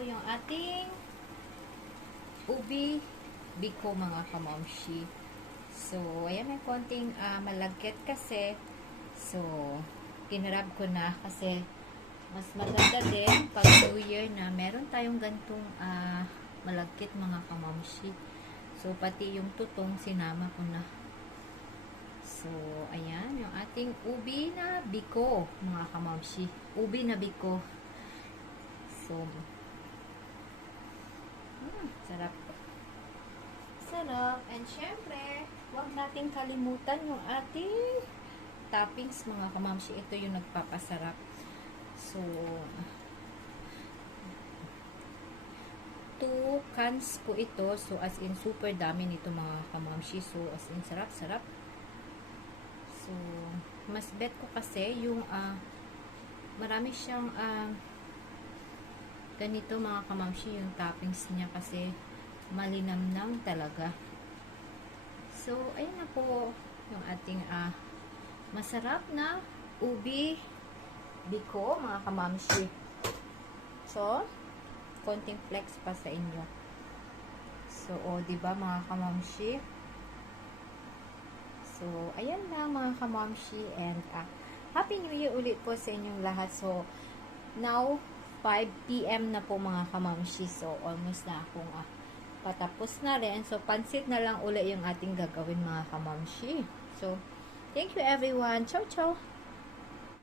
po yung ating ubi biko mga kamamshi. So, ayan, may konting malagkit kasi. So, kinrab ko na kasi mas maganda din pag New Year na meron tayong gantong malagkit mga kamamshi. So, pati yung tutong sinama ko na. So, ayan, yung ating ubi na biko mga kamamshi. Ubi na biko. So, sarap. Sarap. And syempre, huwag nating kalimutan yung ating toppings mga kamamshi. Ito yung nagpapasarap. So, 2 cans po ito. So, as in, super dami nito mga kamamshi. So, as in, sarap-sarap. So, mas bet ko kasi yung marami siyang ganito mga kamamshi yung toppings niya kasi malinamnam talaga. So, ayun na po yung ating masarap na ubi biko mga kamamshi. So, konting flex pa sa inyo. So, diba mga kamamshi? So, ayan na mga kamamshi and Happy New Year ulit po sa inyong lahat. So, now 5 PM na po mga kamamshi. So, almost na akong patapos na rin. So, pansit na lang ulit yung ating gagawin mga kamamshi. So, thank you everyone. Ciao, ciao!